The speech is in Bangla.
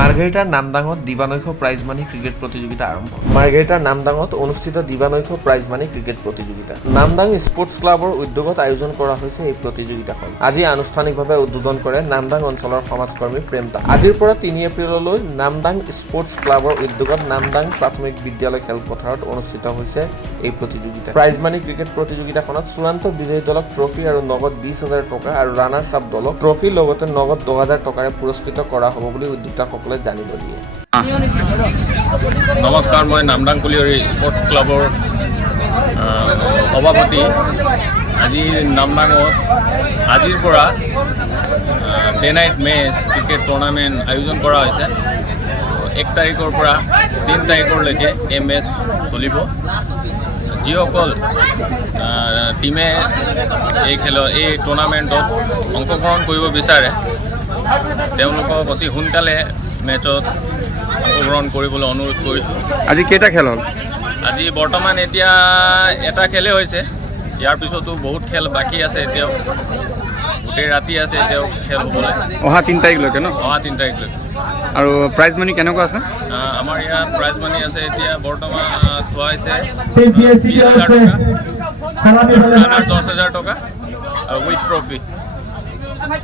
মার্গারিটার নামদাঙত দিবানৈশ প্ৰাইজ মানি ক্ৰিকেট প্ৰতিযোগিতা আৰম্ভ। মাৰ্গাৰিটাৰ নামদাঙত অনুষ্ঠিত দিবানৈশ প্ৰাইজ মানি ক্ৰিকেট প্ৰতিযোগিতা নামদাং স্পৰ্টছ ক্লাবৰ উদ্যোগত আয়োজন কৰা হৈছে এই প্ৰতিযোগিতাখন আজি আনুষ্ঠানিকভাৱে উদ্বোধন কৰে নামদাং অঞ্চলৰ সমাজকৰ্মী প্ৰেমতা। আজিৰ পৰা তিনি এপ্ৰিললৈ নামদাং স্পৰ্টছ ক্লাবৰ উদ্যোগত নামদাং প্ৰাথমিক বিদ্যালয় খেলপথাৰত অনুষ্ঠিত হৈছে এই প্ৰতিযোগিতা প্ৰাইজ মানি ক্ৰিকেট প্ৰতিযোগিতাখনত চূড়ান্ত বিজয়ী দলক ট্ৰফি আৰু নগদ বিছ হাজাৰ টকা আৰু ৰানাৰ্ছ আপ দলক ট্ৰফি লগতে নগদ দহ হাজাৰ টকাৰে পুৰস্কৃত কৰা হ'ব বুলি উদ্যোক্তাসকলে জানিব দিয়ে। নমস্কাৰ, মই নামদাং কুলিয়ৰী স্পৰ্ট ক্লাবৰ সভাপতি। আজি নামদাঙত আজিৰ পৰা day night match, cricket tournament আয়োজন কৰা হৈছে। এক তাৰিখৰ পৰা তিনি তাৰিখলৈকে এই মেচ চলিব। যিসকল টীমে এই খেলৰ, এই টুৰ্ণামেণ্টত অংশগ্ৰহণ কৰিব বিচাৰে, তেওঁলোকক অতি সোনকালে মেচত অংশগ্ৰহণ কৰিবলৈ অনুৰোধ কৰিছোঁ। আজি কেইটা খেল হ'ল? আজি বৰ্তমান এতিয়া এটা খেলেই হৈছে। ইয়াৰ পিছতো বহুত খেল বাকী আছে এতিয়াও। গোটেই ৰাতি আছে এতিয়াও খেল হ'বলৈ। অহা তিনি তাৰিখলৈকে ন? অহা তিনি তাৰিখলৈকে। আৰু প্ৰাইজ মানি কেনেকুৱা আছে? আমাৰ ইয়াত প্ৰাইজ মানি আছে এতিয়া বৰ্তমান থোৱা হৈছে বিশ হাজাৰ আছে। টকা। দহ হাজাৰ টকা। With trophy